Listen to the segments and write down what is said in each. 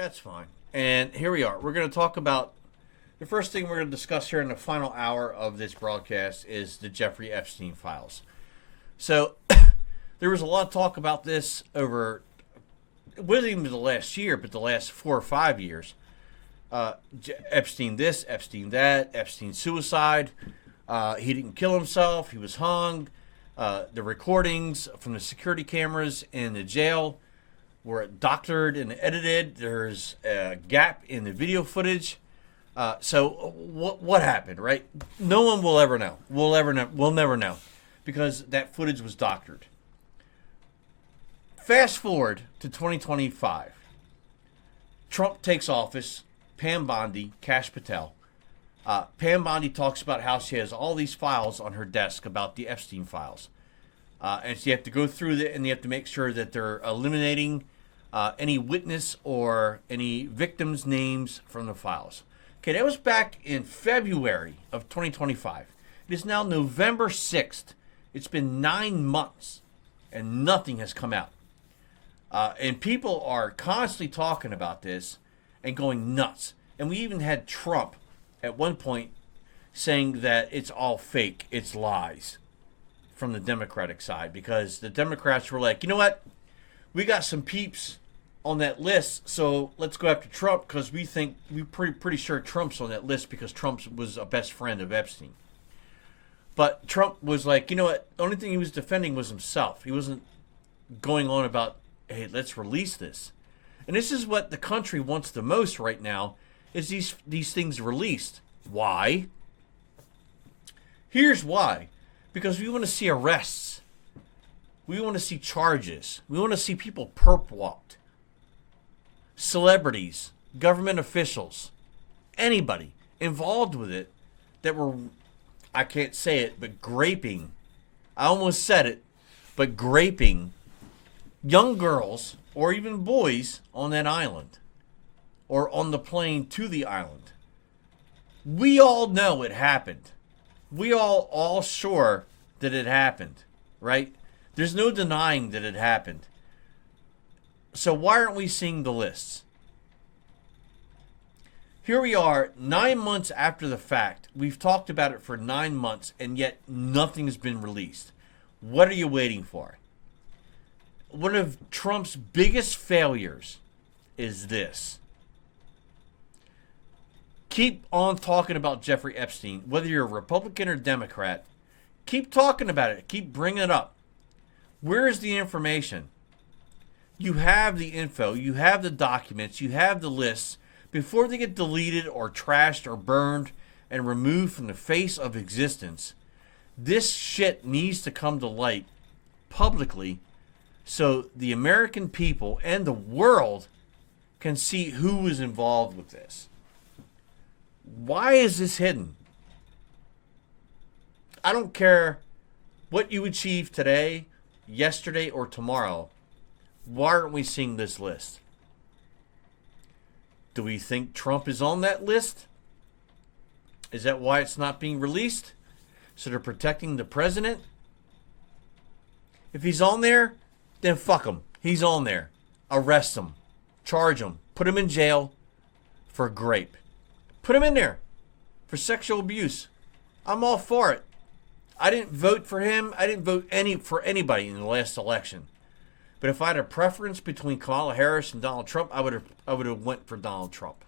That's fine. And here we are. We're going to talk about the first thing we're going to discuss here in the final hour of this broadcast is the Jeffrey Epstein files. So there was a lot of talk about this over, it wasn't even the last year, but the last 4 or 5 years. Epstein this, Epstein that, Epstein suicide. He didn't kill himself. He was hung. The recordings from the security cameras in the jail were doctored and edited. There's a gap in the video footage. So what happened, right? No one will ever know. We'll never know because that footage was doctored. Fast forward to 2025. Trump takes office. Pam Bondi, Kash Patel. Pam Bondi talks about how she has all these files on her desk about the Epstein files. And so you have to go through it and you have to make sure that they're eliminating any witness or any victims' names from the files. Okay, that was back in February of 2025. It is now November 6th. It's been 9 months and nothing has come out. And people are constantly talking about this and going nuts. And we even had Trump at one point saying that it's all fake, it's lies from the Democratic side because the Democrats were like, you know what? We got some peeps on that list, so let's go after Trump because we're pretty sure Trump's on that list because Trump was a best friend of Epstein. But Trump was like, you know what? The only thing he was defending was himself. He wasn't going on about, hey, let's release this. And this is what the country wants the most right now is these things released. Why? Here's why. Because we want to see arrests. We want to see charges. We want to see people perp walked. Celebrities, government officials, anybody involved with it that were, I can't say it, but graping. I almost said it, but graping young girls or even boys on that island or on the plane to the island. We all know it happened. We all sure that it happened, right? There's no denying that it happened. So why aren't we seeing the lists? Here we are 9 months after the fact. We've talked about it for 9 months and yet nothing's been released. What are you waiting for? One of Trump's biggest failures is this. Keep on talking about Jeffrey Epstein, whether you're a Republican or Democrat. Keep talking about it. Keep bringing it up. Where is the information? You have the info. You have the documents. You have the lists. Before they get deleted or trashed or burned and removed from the face of existence, this shit needs to come to light publicly so the American people and the world can see who was involved with this. Why is this hidden? I don't care what you achieve today, yesterday, or tomorrow. Why aren't we seeing this list? Do we think Trump is on that list? Is that why it's not being released? So they're protecting the president? If he's on there, then fuck him. He's on there. Arrest him. Charge him. Put him in jail for grape. Put him in there for sexual abuse. I'm all for it. I didn't vote for him. I didn't vote for anybody in the last election. But if I had a preference between Kamala Harris and Donald Trump, I would have went for Donald Trump.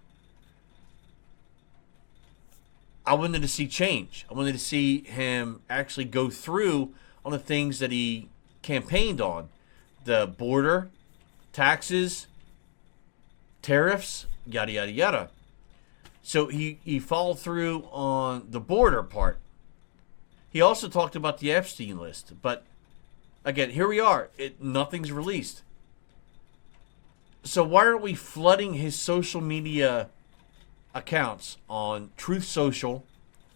I wanted to see change. I wanted to see him actually go through on the things that he campaigned on. The border, taxes, tariffs, yada, yada, yada. So he followed through on the border part. He also talked about the Epstein list. But again, here we are. Nothing's released. So why aren't we flooding his social media accounts on Truth Social,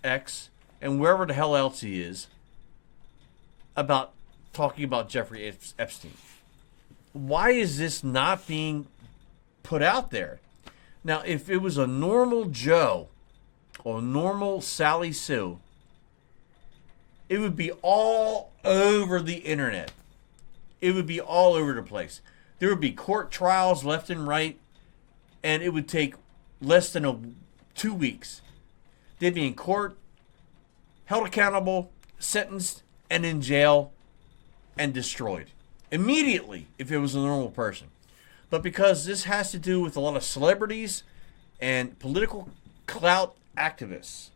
X, and wherever the hell else he is about talking about Jeffrey Epstein? Why is this not being put out there? Now, if it was a normal Joe or normal Sally Sue, it would be all over the internet. It would be all over the place. There would be court trials left and right. and it would take less than 2 weeks. They'd be in court, held accountable, sentenced, and in jail, and destroyed immediately if it was a normal person. But because this has to do with a lot of celebrities and political clout activists,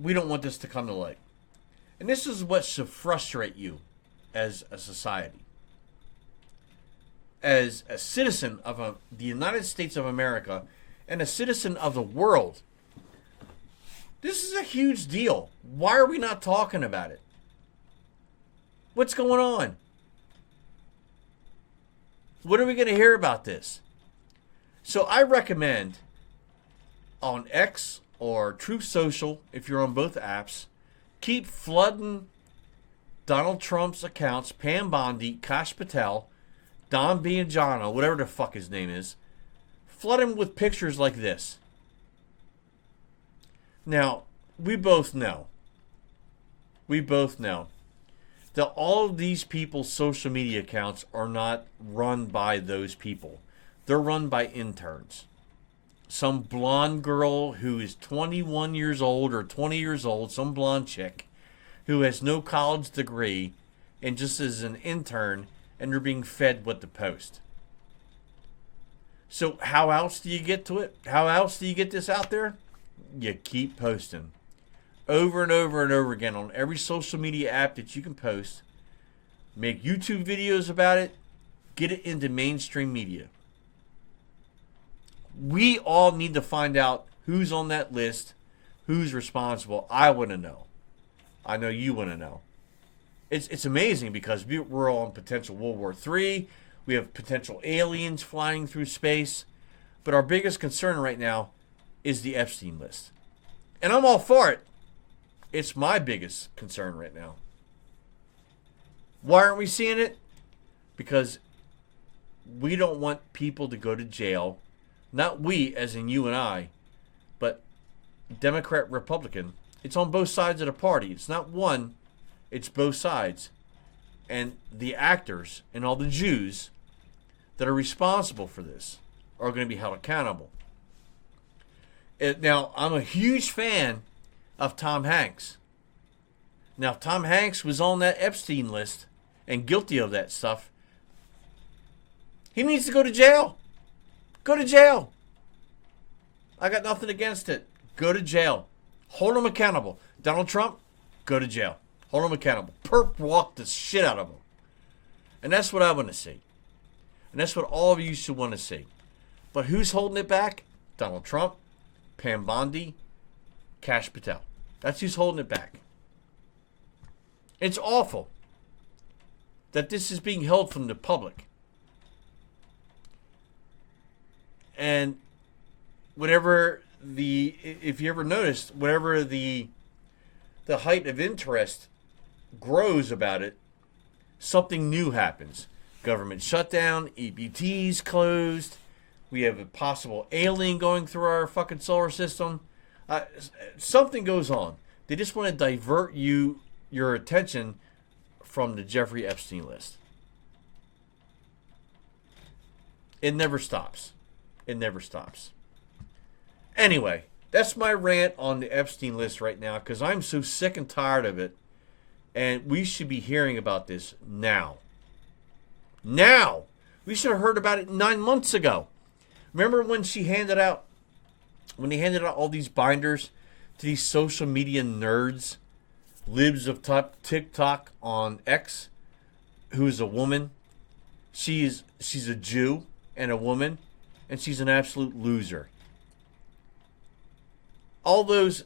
we don't want this to come to light. And this is what should frustrate you as a society. As a citizen of the United States of America and a citizen of the world, this is a huge deal. Why are we not talking about it? What's going on? When are we going to hear about this? So I recommend on X or Truth Social, if you're on both apps, keep flooding Donald Trump's accounts, Pam Bondi, Kash Patel, Don Biaggiano, whatever the fuck his name is. Flood him with pictures like this. Now, we both know that all of these people's social media accounts are not run by those people. They're run by interns. Some blonde girl who is 21 years old or 20 years old, some blonde chick who has no college degree and just is an intern, and they're being fed what to post. So how else do you get to it? How else do you get this out there? You keep posting. Over and over and over again on every social media app that you can post. Make YouTube videos about it. Get it into mainstream media. We all need to find out who's on that list, who's responsible. I want to know. I know you want to know. It's amazing because we're on potential World War III. We have potential aliens flying through space. But our biggest concern right now is the Epstein list. And I'm all for it. It's my biggest concern right now. Why aren't we seeing it? Because we don't want people to go to jail. Not we, as in you and I, but Democrat, Republican. It's on both sides of the party. It's not one, it's both sides. And the actors and all the Jews that are responsible for this are going to be held accountable. Now, I'm a huge fan of Tom Hanks. Now, if Tom Hanks was on that Epstein list and guilty of that stuff, he needs to go to jail. Go to jail. I got nothing against it. Go to jail. Hold him accountable. Donald Trump, go to jail. Hold him accountable. Perp walk the shit out of him. And that's what I want to see. And that's what all of you should want to see. But who's holding it back? Donald Trump, Pam Bondi, Kash Patel. That's who's holding it back. It's awful that this is being held from the public. And if you ever noticed, whenever the height of interest grows about it, something new happens. Government shutdown, EBTs closed. We have a possible alien going through our fucking solar system. Something goes on. They just want to divert your attention from the Jeffrey Epstein list. It never stops. It never stops. Anyway, that's my rant on the Epstein list right now because I'm so sick and tired of it. And we should be hearing about this now. Now! We should have heard about it 9 months ago. Remember when they handed out all these binders to these social media nerds, libs of TikTok on X, who's a woman? She's a Jew and a woman, and she's an absolute loser. All those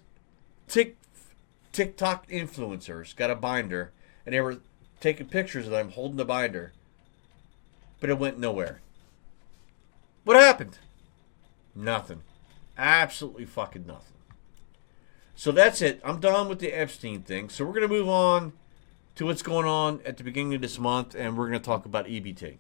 TikTok influencers got a binder, and they were taking pictures of them holding the binder, but it went nowhere. What happened? Nothing. Absolutely fucking nothing. So that's it. I'm done with the Epstein thing. So we're going to move on to what's going on at the beginning of this month, and we're going to talk about EBT.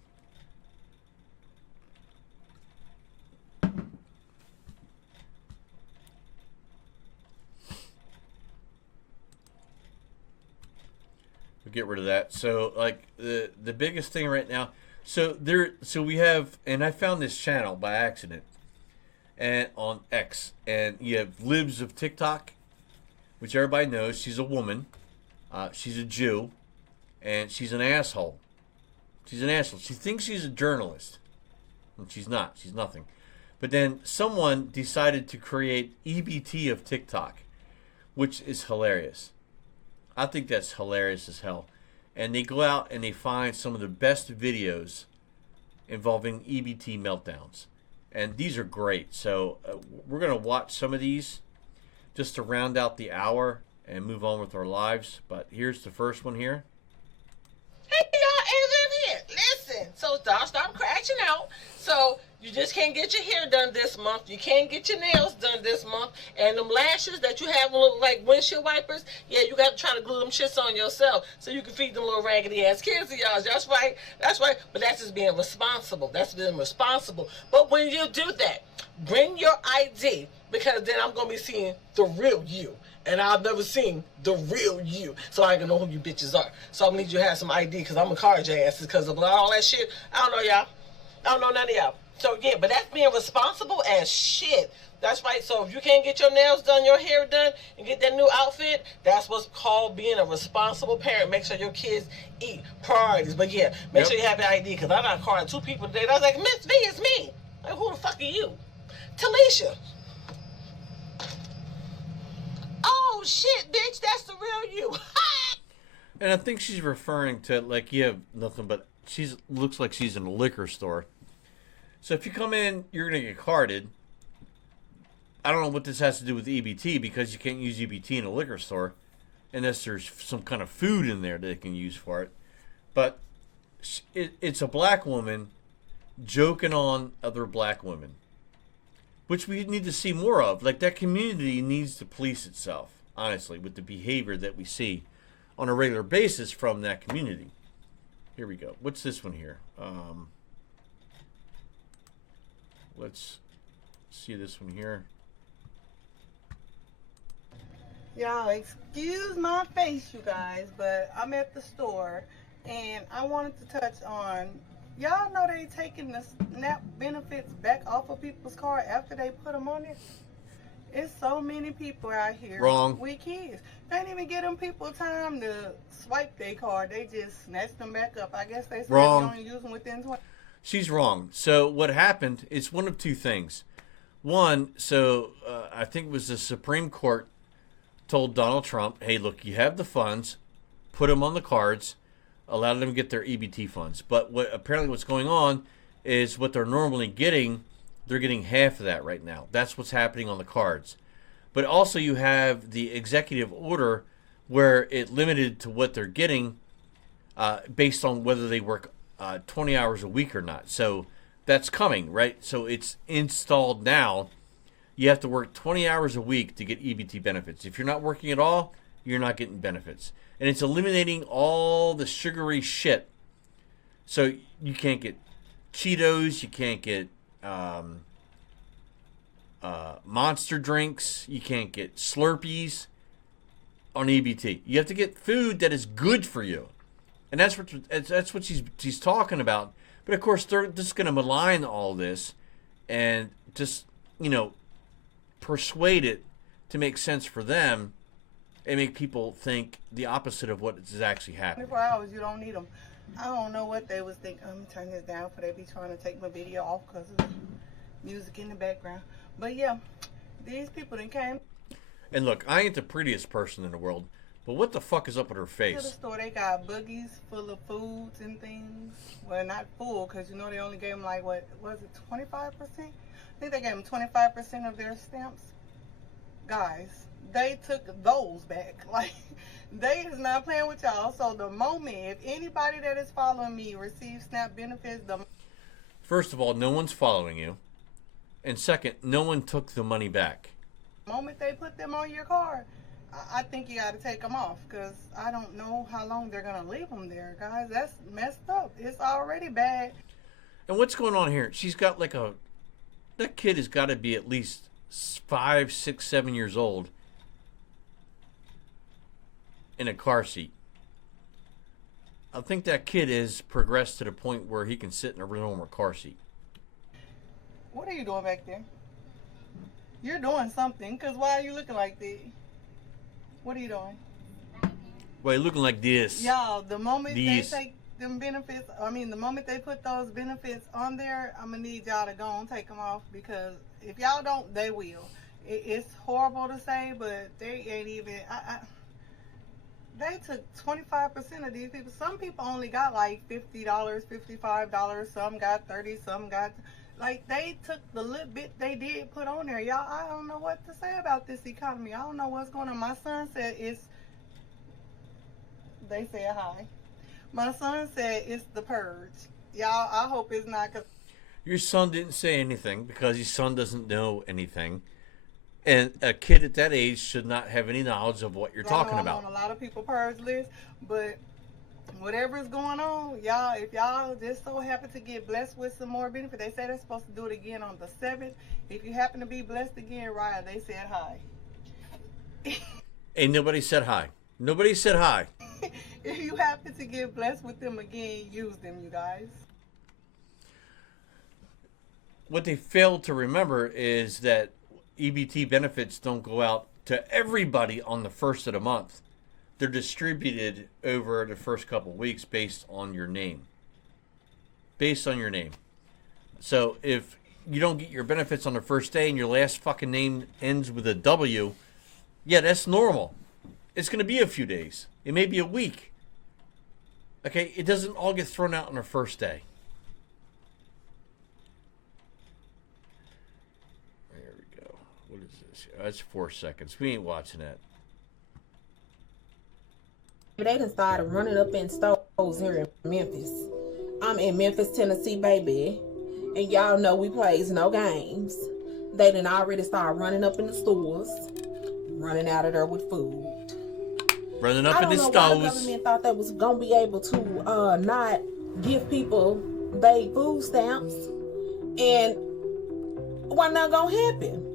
We'll get rid of that. So, like, the biggest thing right now, So we have, and I found this channel by accident, and on X, and you have Libs of TikTok, which everybody knows. She's a woman, she's a Jew, and she's an asshole. She's an asshole. She thinks she's a journalist, and she's not. She's nothing. But then someone decided to create EBT of TikTok, which is hilarious. I think that's hilarious as hell. And they go out and they find some of the best videos involving EBT meltdowns. And these are great. So we're going to watch some of these just to round out the hour and move on with our lives. But here's the first one here. Hey y'all, Angela here. Listen, so don't stop crashing out. So you just can't get your hair done this month. You can't get your nails done this month. And them lashes that you have look like windshield wipers, yeah, you got to try to glue them shits on yourself so you can feed them little raggedy ass kids of y'all. That's right. That's right. But that's just being responsible. That's being responsible. But when you do that, bring your ID, because then I'm going to be seeing the real you. And I've never seen the real you, so I can know who you bitches are. So I'm gonna need you to have some ID, because I'm gonna card your asses because of all that shit. I don't know y'all. I don't know none of y'all. So yeah, but that's being responsible as shit. That's right. So if you can't get your nails done, your hair done, and get that new outfit, that's what's called being a responsible parent. Make sure your kids eat. Priorities. But yeah, make sure you have your ID, because I got carding 2 people today. And I was like, Miss V, it's me. Like, who the fuck are you? Talisha. Oh shit, bitch, that's the real you. And I think she's referring to, like, you have nothing but, she's looks like she's in a liquor store. So if you come in, you're going to get carded. I don't know what this has to do with EBT, because you can't use EBT in a liquor store unless there's some kind of food in there that they can use for it. But it's a black woman joking on other black women, which we need to see more of. Like, that community needs to police itself, honestly, with the behavior that we see on a regular basis from that community. Here we go. What's this one here? Let's see this one here. Y'all, excuse my face, you guys, but I'm at the store, and I wanted to touch on, y'all know they taking the SNAP benefits back off of people's card after they put them on it? It's so many people out here Wrong. with kids. They ain't even get them people time to swipe their card. They just snatch them back up. I guess they said Wrong. you only use them within 20. She's wrong. So what happened, it's one of two things. One, I think it was the Supreme Court told Donald Trump, hey, look, you have the funds, put them on the cards, allow them to get their EBT funds. But apparently what's going on is what they're normally getting, they're getting half of that right now. That's what's happening on the cards. But also you have the executive order where it limited to what they're getting based on whether they work 20 hours a week or not. So that's coming, right? So it's installed now. You have to work 20 hours a week to get EBT benefits. If you're not working at all, you're not getting benefits. And it's eliminating all the sugary shit. So you can't get Cheetos, you can't get Monster drinks, you can't get Slurpees on EBT. You have to get food that is good for you. And that's what she's talking about. But of course, they're just going to malign all this and just, persuade it to make sense for them and make people think the opposite of what is actually happening. 24 hours, you don't need them. I don't know what they was thinking. Let me turn this down for they be trying to take my video off because of the music in the background. But yeah, these people that came. And look, I ain't the prettiest person in the world, but what the fuck is up with her face? To the store, they got boogies full of foods and things. Well, not full, because they only gave them like, what was it, 25%? I think they gave them 25% of their stamps. Guys, they took those back. Like, they is not playing with y'all. So the moment, if anybody that is following me receives SNAP benefits, First of all, no one's following you. And second, no one took the money back. The moment they put them on your card, I think you got to take them off, because I don't know how long they're going to leave them there, guys. That's messed up. It's already bad. And what's going on here? She's got that kid has got to be at least 5, 6, 7 years old in a car seat. I think that kid has progressed to the point where he can sit in a normal car seat. What are you doing back there? You're doing something, because why are you looking like that? What are you doing? Well, looking like this. Y'all, the moment they take them benefits, the moment they put those benefits on there, I'm going to need y'all to go and take them off, because if y'all don't, they will. It's horrible to say, but they ain't even... They took 25% of these people. Some people only got like $50, $55. Some got 30. Some got like they took the little bit they did put on there. Y'all, I don't know what to say about this economy. I don't know what's going on. My son said it's. They said hi. My son said it's the purge. Y'all, I hope it's not. Cause your son didn't say anything because your son doesn't know anything. And a kid at that age should not have any knowledge of what you're talking about. I'm on a lot of people purge list, but whatever is going on, y'all, if y'all just so happen to get blessed with some more benefit, they say they're supposed to do it again on the 7th. If you happen to be blessed again, Raya, they said hi. Ain't nobody said hi. Nobody said hi. If you happen to get blessed with them again, use them, you guys. What they failed to remember is that EBT benefits don't go out to everybody on the first of the month. They're distributed over the first couple of weeks based on your name. Based on your name. So if you don't get your benefits on the first day and your last fucking name ends with a W, yeah, that's normal. It's going to be a few days. It may be a week. Okay, it doesn't all get thrown out on the first day. What is this? That's 4 seconds. We ain't watching that. They done started running up in stores here in Memphis. I'm in Memphis, Tennessee, baby. And y'all know we plays no games. They done already started running up in the stores. Running out of there with food. Running up in the stores. I don't know why the government thought they was going to be able to not give people they food stamps. And why not going to happen?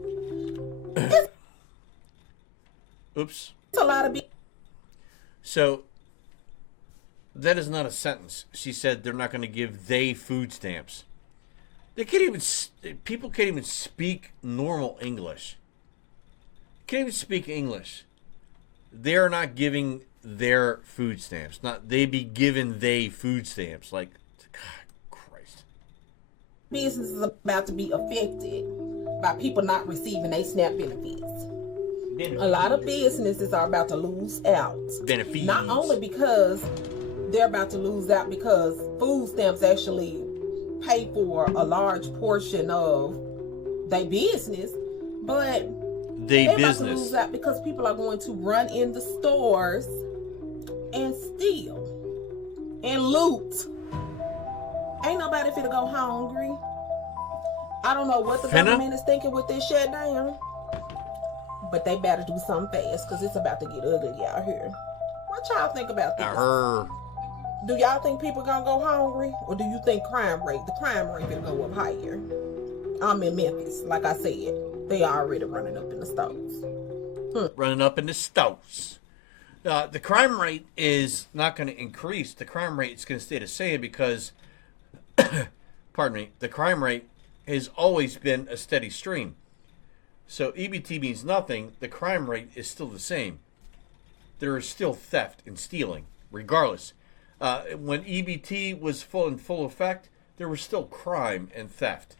Oops. It's a lot of So that is not a sentence. She said they're not going to give they food stamps. They can't even. People can't even speak normal English. Can't even speak English. They're not giving their food stamps. Not they be given they food stamps. Like, God, Christ. Business is about to be affected by people not receiving their SNAP benefits. A lot of businesses are about to lose out. Benefits. Not only because they're about to lose out because food stamps actually pay for a large portion of their business, but they're about to lose out because people are going to run in the stores and steal and loot. Ain't nobody finna go hungry. I don't know what the government is thinking with this shutdown, but they better do something fast because it's about to get ugly out here. What y'all think about this? Do y'all think people gonna go hungry, or do you think the crime rate gonna go up higher? I'm in Memphis, like I said, they already running up in the stores. Running up in the stores. The crime rate is not going to increase. The crime rate is going to stay the same because, pardon me, the crime rate has always been a steady stream. So EBT means nothing. The crime rate is still the same. There is still theft and stealing, regardless. When EBT was in full effect, there was still crime and theft.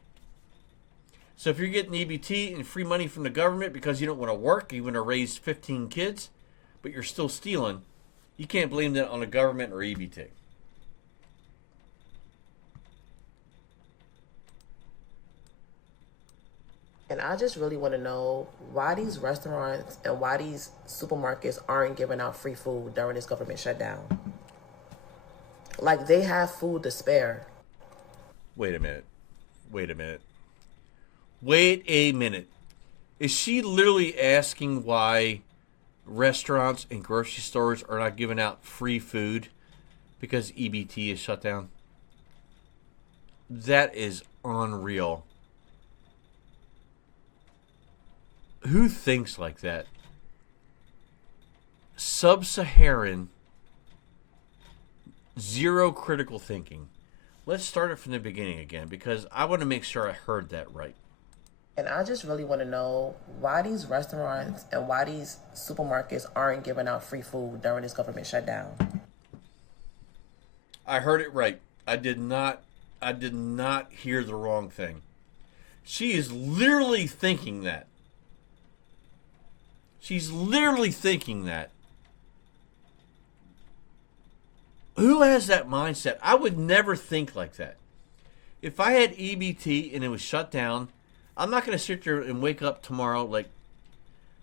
So if you're getting EBT and free money from the government because you don't want to work, you want to raise 15 kids, but you're still stealing, you can't blame that on the government or EBT. And I just really want to know why these restaurants and why these supermarkets aren't giving out free food during this government shutdown. Like, they have food to spare. Wait a minute. Is she literally asking why restaurants and grocery stores are not giving out free food because EBT is shut down? That is unreal. Who thinks like that? Sub-Saharan Zero critical thinking. Let's start it from the beginning again because I want to make sure I heard that right. And I just really want to know why these restaurants and why these supermarkets aren't giving out free food during this government shutdown. I heard it right. I did not hear the wrong thing. She is literally thinking that. She's literally thinking that. Who has that mindset? I would never think like that. If I had EBT and it was shut down, I'm not going to sit there and wake up tomorrow like,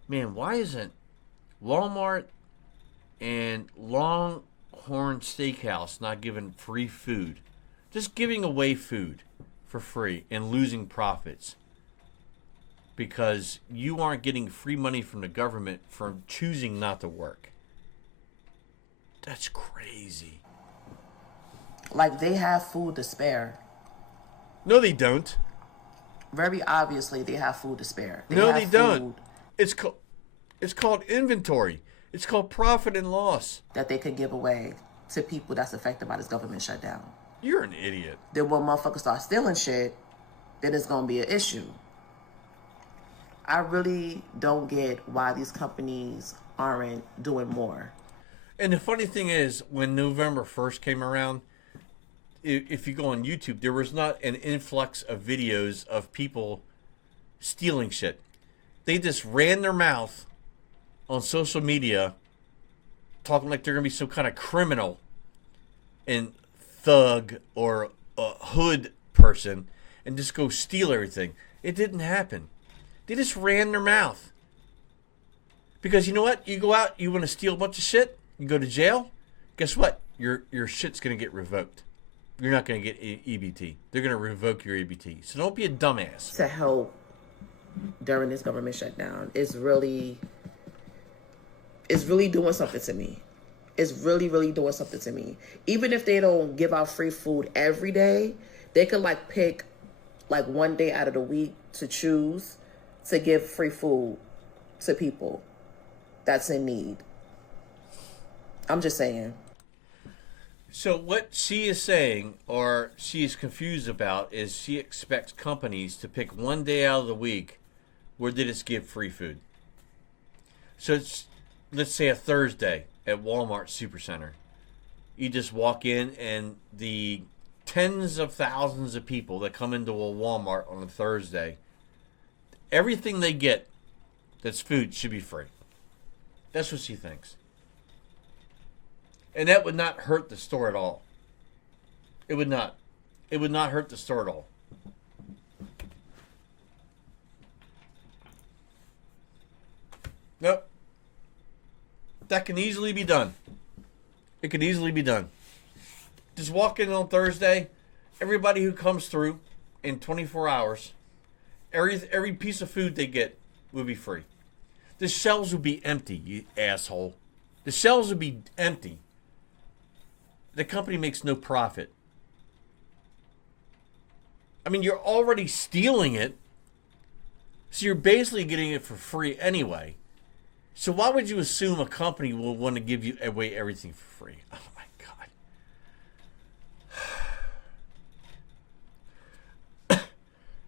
man, why isn't Walmart and Longhorn Steakhouse not giving free food? Just giving away food for free and losing profits because you aren't getting free money from the government for choosing not to work. That's crazy. Like, they have food to spare. No, they don't. Very obviously, they have food to spare. No, they don't. It's called inventory. It's called profit and loss. That they could give away to people that's affected by this government shutdown. You're an idiot. Then when motherfuckers start stealing shit, then it's going to be an issue. I really don't get why these companies aren't doing more. And the funny thing is, when November 1st came around, if you go on YouTube, there was not an influx of videos of people stealing shit. They just ran their mouth on social media talking like they're going to be some kind of criminal and thug or a hood person and just go steal everything. It didn't happen. They just ran their mouth. Because you know what? You go out, you want to steal a bunch of shit, you go to jail, guess what? Your shit's going to get revoked. You're not going to get EBT. They're going to revoke your EBT. So don't be a dumbass. To help during this government shutdown is really doing something to me. It's really, really doing something to me. Even if they don't give out free food every day, they could like pick like one day out of the week to choose to give free food to people that's in need. I'm just saying. So what she is saying, or she is confused about, is she expects companies to pick one day out of the week where they just give free food. So it's, let's say a Thursday at Walmart Supercenter. You just walk in and the tens of thousands of people that come into a Walmart on a Thursday, everything they get that's food should be free. That's what she thinks. And that would not hurt the store at all. It would not. It would not hurt the store at all. Nope. That can easily be done. It can easily be done. Just walk in on Thursday. Everybody who comes through in 24 hours, every piece of food they get will be free. The shelves will be empty, you asshole. The shelves will be empty. The company makes no profit. I mean, you're already stealing it, so you're basically getting it for free anyway. So why would you assume a company will want to give you away everything for free? Oh my God.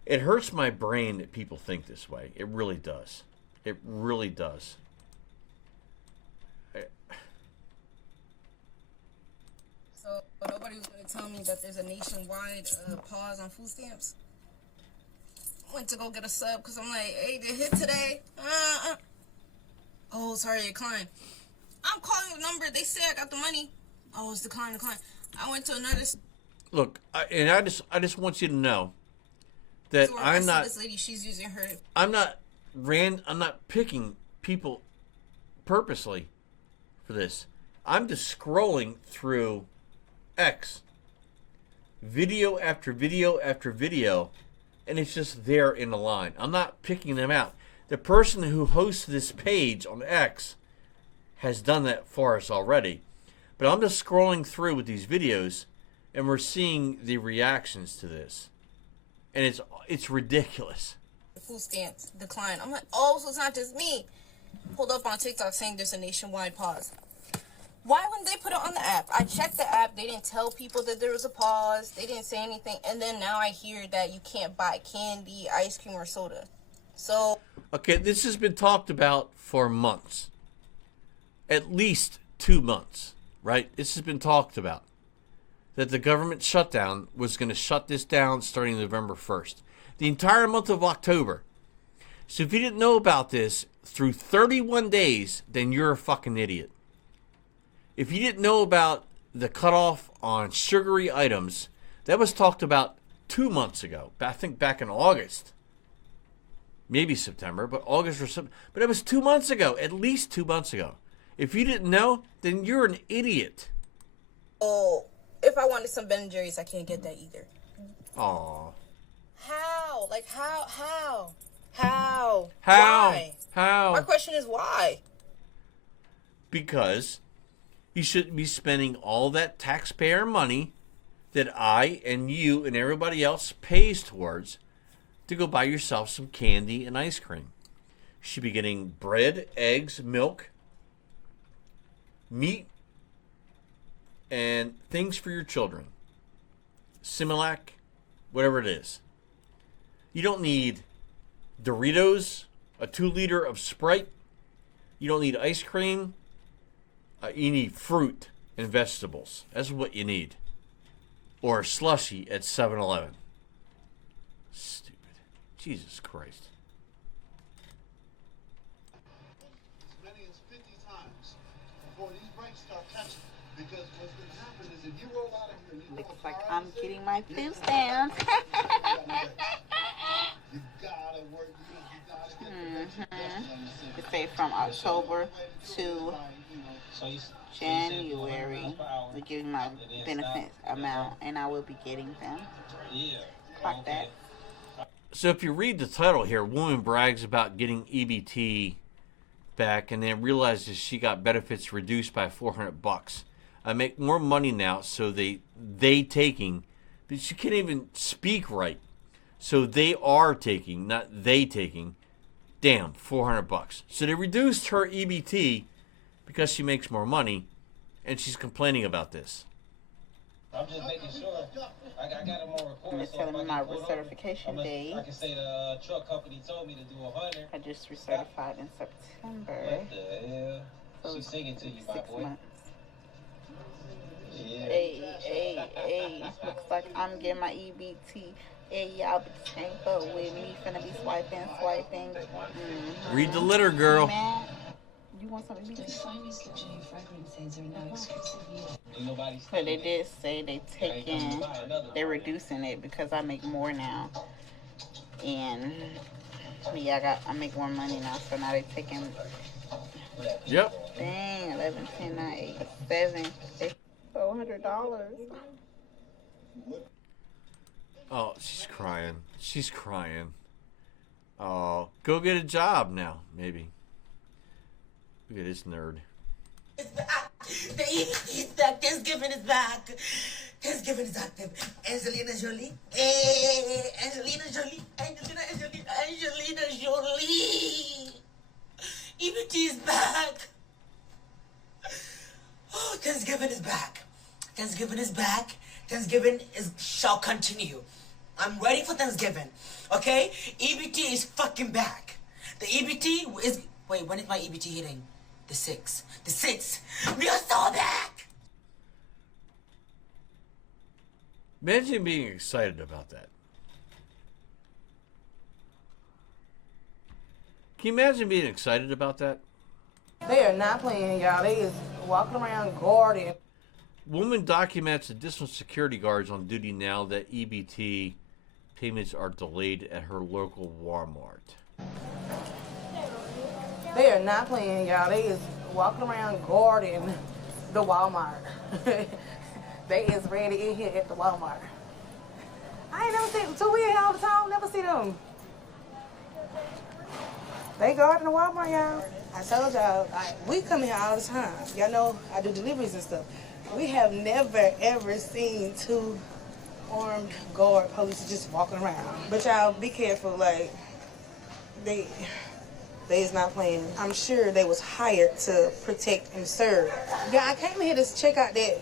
It hurts my brain that people think this way. It really does. It really does. So nobody was going to tell me that there's a nationwide pause on food stamps. Went to go get a sub because I'm like, hey, they hit today. Oh, sorry, decline. I'm calling the number. They say I got the money. Oh, it's decline. I went to another. Look, I just want you to know that So I'm not. This lady, she's using her. I'm not picking people purposely for this. I'm just scrolling through X, video after video after video, and it's just there in the line. I'm not picking them out. The person who hosts this page on X has done that for us already. But I'm just scrolling through with these videos, and we're seeing the reactions to this. And it's ridiculous. Food stamps decline. I'm like, oh, so it's not just me. Pulled up on TikTok saying there's a nationwide pause. Why wouldn't they put it on the app? I checked the app. They didn't tell people that there was a pause. They didn't say anything. And then now I hear that you can't buy candy, ice cream, or soda. So... Okay, this has been talked about for months. At least 2 months, right? This has been talked about. That the government shutdown was going to shut this down starting November 1st. The entire month of October. So if you didn't know about this through 31 days, then you're a fucking idiot. If you didn't know about the cutoff on sugary items, that was talked about 2 months ago. I think back in August. Maybe September, but August or September. But it was 2 months ago, at least 2 months ago. If you didn't know, then you're an idiot. Oh, if I wanted some Ben & Jerry's, I can't get that either. Aw. How? Like, how? How? How? Why? How? My question is why? Because you shouldn't be spending all that taxpayer money that I and you and everybody else pays towards to go buy yourself some candy and ice cream. You should be getting bread, eggs, milk, meat, and things for your children. Similac, whatever it is. You don't need Doritos, a 2-liter of Sprite. You don't need ice cream. You need fruit and vegetables. That's what you need. Or a slushie at 7-Eleven. Stupid. Jesus Christ. As many as 50 times before these brakes start catching. Because what's going to happen is if you roll out of here and you Looks like I'm getting my food stamps. you gotta work, you gotta get the brakes. It's say from October to January, we give you my benefits amount, and I will be getting them. Clock that. So if you read the title here, woman brags about getting EBT back and then realizes she got benefits reduced by $400. I make more money now, so they taking, but she can't even speak right. So they are taking, not they taking. Damn, $400. So they reduced her EBT because she makes more money, and she's complaining about this. I'm just making sure. I got it on record. And it's telling me my recertification day. I can say the truck company told me to do 100. I just recertified in September. What the hell? So She's singing to you, my 6 boy. months. Yeah. Hey. Looks like I'm getting my EBT. Hey, y'all be can't fuck with me. Finna be swiping. Mm-hmm. Read the letter, girl. Man, you want something to eat? So they did say they're reducing it because I make more now. And yeah, I make more money now, so now they're taking. Yep. Dang, 11, 10, 9, 8, 7, $400. Oh, she's crying. Oh, go get a job now, maybe. Look at this nerd. It's back. He's back. Thanksgiving is back. Thanksgiving is back. Angelina Jolie. Hey, Angelina Jolie. Angelina Jolie. EBT is back. Oh, Thanksgiving is back. Thanksgiving is back. Thanksgiving shall continue. I'm ready for Thanksgiving. Okay? EBT is fucking back. The EBT is... Wait, when is my EBT hitting? The 6th. The 6th. We are so back! Imagine being excited about that. Can you imagine being excited about that? They are not playing, y'all. They is walking around guarding. Woman documents additional security guards on duty now that EBT payments are delayed at her local Walmart. They are not playing, y'all. They is walking around guarding the Walmart. They is ready in here at the Walmart. I ain't never seen them. So we here all the time. Never see them. They guarding the Walmart, y'all. I told y'all, we come here all the time. Y'all know I do deliveries and stuff. We have never, ever seen 2 armed guard police just walking around. But y'all, be careful. Like, They is not playing. I'm sure they was hired to protect and serve. Yeah, I came here to check out that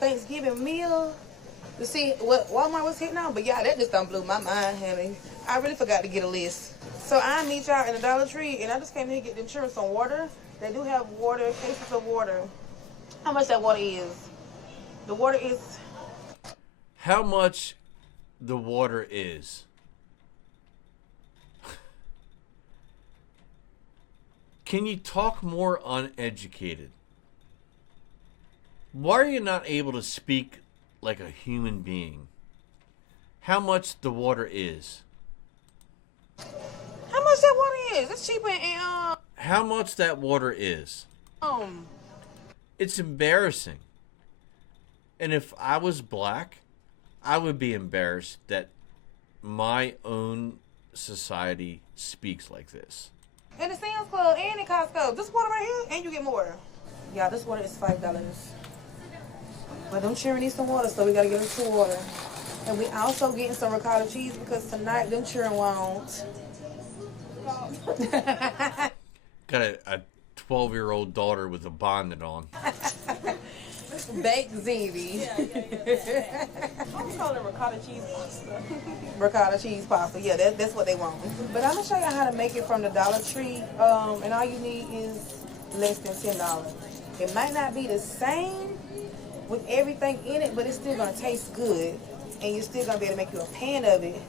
Thanksgiving meal to see what Walmart was hitting on. But yeah, that just done blew my mind, honey. I really forgot to get a list. So I meet y'all in the Dollar Tree, and I just came here to get the insurance on water. They do have water, cases of water. How much that water is? The water is... How much the water is? Can you talk more uneducated? Why are you not able to speak like a human being? How much the water is? How much that water is? It's cheaper in How much that water is? It's embarrassing. And if I was black, I would be embarrassed that my own society speaks like this. in the Sam's Club and in Costco. This water right here, and you get more. Yeah, this water is $5. But them children need some water, so we gotta give them some water. And we also getting some ricotta cheese because tonight them children won't. Got a 12-year-old daughter with a bonnet on. Baked ziti. I'm calling it ricotta cheese pasta. Ricotta cheese pasta. Yeah, that's what they want. But I'm gonna show you how to make it from the Dollar Tree. And all you need is less than $10. It might not be the same with everything in it, but it's still gonna taste good, and you're still gonna be able to make you a pan of it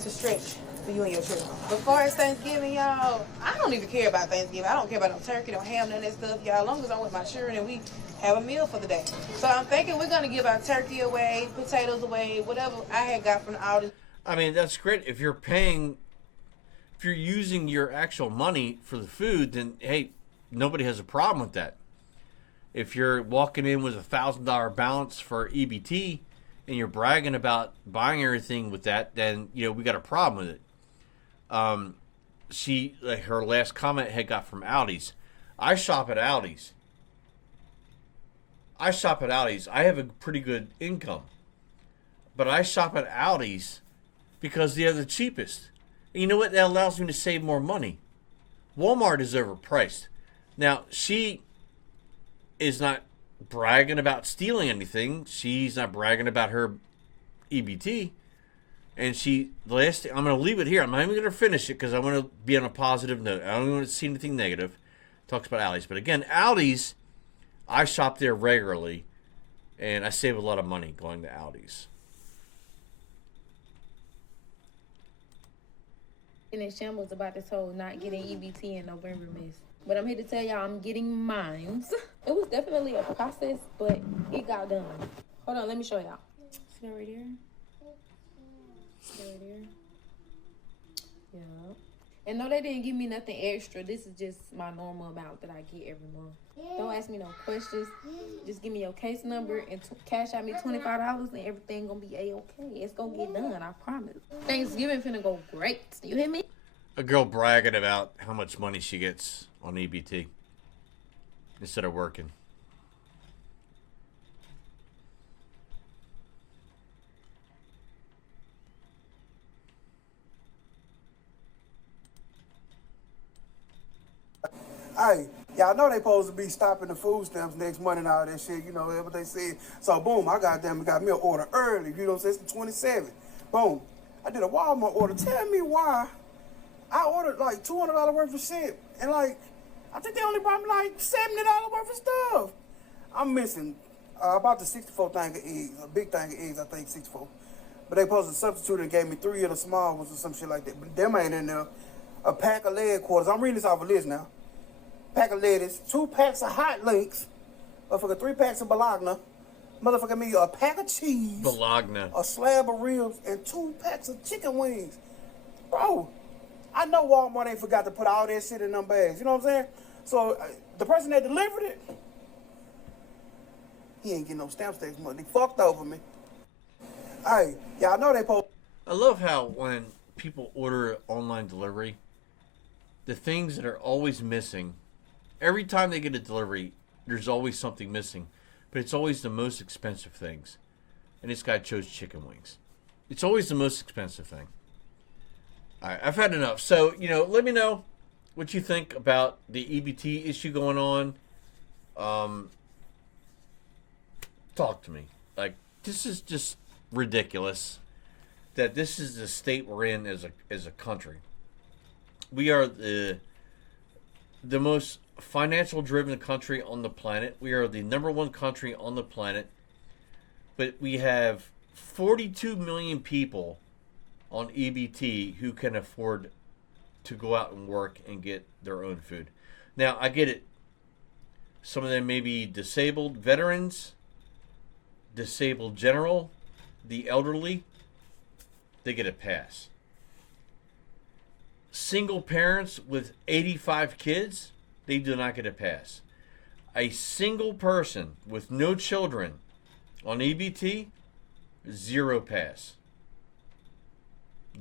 to stretch for you and your children. Before it's Thanksgiving, y'all, I don't even care about Thanksgiving. I don't care about no turkey, no ham, none of that stuff, y'all. As long as I'm with my children and we have a meal for the day. So I'm thinking we're gonna give our turkey away, potatoes away, whatever I had got from the Aldi. I mean, that's great. If you're using your actual money for the food, then hey, nobody has a problem with that. If you're walking in with $1,000 balance for EBT and you're bragging about buying everything with that, then we got a problem with it. Her last comment had got from Aldi's. I shop at Aldi's. I have a pretty good income, but I shop at Aldi's because they're the cheapest. And you know what? That allows me to save more money. Walmart is overpriced. Now, she is not bragging about stealing anything. She's not bragging about her EBT. And I'm going to leave it here. I'm not even going to finish it because I want to be on a positive note. I don't want to see anything negative. Talks about Aldi's. But again, Aldi's, I shop there regularly, and I save a lot of money going to Aldi's. In shambles about this whole not getting EBT in November mess. But I'm here to tell y'all I'm getting mines. It was definitely a process, but it got done. Hold on, let me show y'all. See that right here? See that right here? Yeah. And no, they didn't give me nothing extra. This is just my normal amount that I get every month. Don't ask me no questions. Just give me your case number and cash out me $25 and everything gonna be A-okay. It's gonna get done, I promise. Thanksgiving finna go great. You hear me? A girl bragging about how much money she gets on EBT instead of working. Hey, y'all know they supposed to be stopping the food stamps next month and all that shit, what they said. So, boom, I got me an order early, it's the 27th. Boom, I did a Walmart order. Tell me why I ordered like $200 worth of shit, and I think they only brought me like $70 worth of stuff. I'm missing about the 64 thing of eggs, a big thing of eggs, I think 64. But they supposed to substitute and gave me 3 of the small ones or some shit like that. But them ain't in there. A pack of leg quarters. I'm reading this off a list now. Pack of lettuce, 2 packs of hot links, motherfucker 3 packs of bologna, motherfucker me a pack of cheese, bologna, a slab of ribs, and 2 packs of chicken wings. Bro, I know Walmart ain't forgot to put all that shit in them bags. You know what I'm saying? So the person that delivered it, he ain't getting no stamp tax money. They fucked over me. Hey, y'all know they post. I love how when people order online delivery, the things that are always missing. Every time they get a delivery, there's always something missing, but it's always the most expensive things. And this guy chose chicken wings. It's always the most expensive thing. All right, I've had enough. So, let me know what you think about the EBT issue going on. Talk to me. Like, this is just ridiculous that this is the state we're in as a country. We are the most financial driven country on the planet. We are the number one country on the planet. But we have 42 million people on EBT who can afford to go out and work and get their own food. Now, I get it. Some of them may be disabled veterans, disabled general, the elderly. They get a pass. Single parents with 85 kids, they do not get a pass. A single person with no children on EBT, zero pass.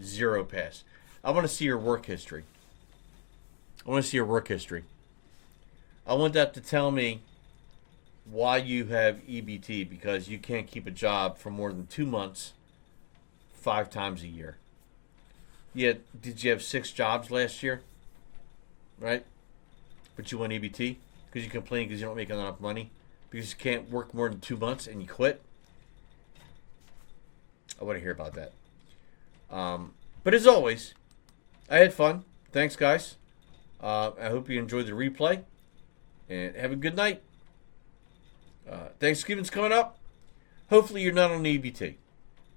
Zero pass. I want to see your work history. I want to see your work history. I want that to tell me why you have EBT, because you can't keep a job for more than 2 months, 5 times a year. Yeah, did you have 6 jobs last year? Right? But you want EBT? Because you complain because you don't make enough money? Because you can't work more than 2 months and you quit? I want to hear about that. But as always, I had fun. Thanks, guys. I hope you enjoyed the replay. And have a good night. Thanksgiving's coming up. Hopefully you're not on EBT.